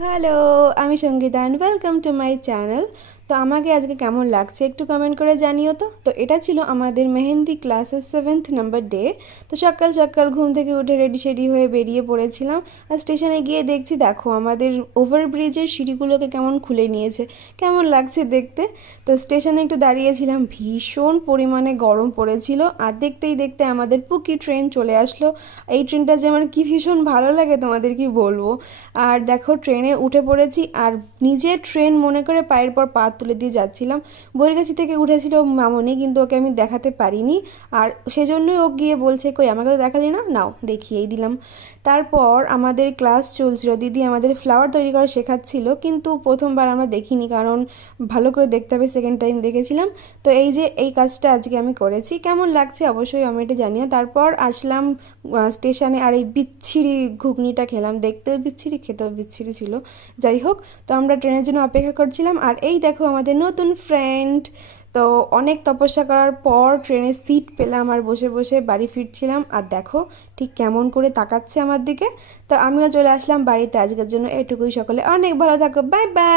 Hello, আমি Sangeeta and welcome to my channel. তো আমাকে আজকে কেমন লাগছে একটু কমেন্ট করে জানিও তো। তো এটা ছিল আমাদের মেহেন্দি ক্লাসের 7th নাম্বার ডে। তো সকাল সকাল ঘুম থেকে উঠে রেডি সেডি হয়ে বেরিয়ে পড়েছিলাম। আর স্টেশনে গিয়ে দেখছি, দেখো আমাদের ওভারব্রিজের সিঁড়িগুলোকে কেমন খুলে নিয়েছে, কেমন লাগছে দেখতে। তো স্টেশনে একটু দাঁড়িয়েছিলাম, ভীষণ পরিমাণে গরম পড়েছিল। আর দেখতেই দেখতে আমাদের পুকি ট্রেন চলে আসলো। এই ট্রেনটা যে আমার কি ভীষণ ভালো লাগে তোমাদের কি বলবো। আর দেখো ট্রেনে উঠে পড়েছি, আর নিজের ট্রেন মনে করে পায়ের পর পা তুলে দিয়ে যাচ্ছিলাম। বইরগাছি থেকে উঠেছিল মামনি, কিন্তু ওকে আমি দেখাতে পারিনি। আর সেজন্যই ও গিয়ে বলছে, কই আমাকে তো দেখালি না, নাও দেখিয়েই দিলাম। তারপর আমাদের ক্লাস চলছিল, দিদি আমাদের ফ্লাওয়ার তৈরি করা শেখাচ্ছিল, কিন্তু প্রথমবার আমরা দেখিনি, কারণ ভালো করে দেখতে হবে, সেকেন্ড টাইম দেখেছিলাম। তো এই যে এই কাজটা আজকে আমি করেছি, কেমন লাগছে অবশ্যই আমি এটা জানিও। তারপর আসলাম স্টেশনে, আর এই বিচ্ছিরি ঘুগনিটা খেলাম, দেখতেও বিচ্ছিরি খেতেও বিচ্ছিরি ছিল। যাই হোক, তো আমরা ট্রেনের জন্য অপেক্ষা করছিলাম, আর এই দেখো আমাদের নতুন ফ্রেন্ড। তো অনেক তপস্যা করার পর ট্রেনের সিট পেলাম, আর বসে বসে বাড়ি ফিরছিলাম। আর দেখো ঠিক কেমন করে তাকাচ্ছে আমার দিকে। তো আমিও চলে আসলাম বাড়িতে। আজকের জন্য এটুকুই, সকলে অনেক ভালো থাকো, বাই বাই।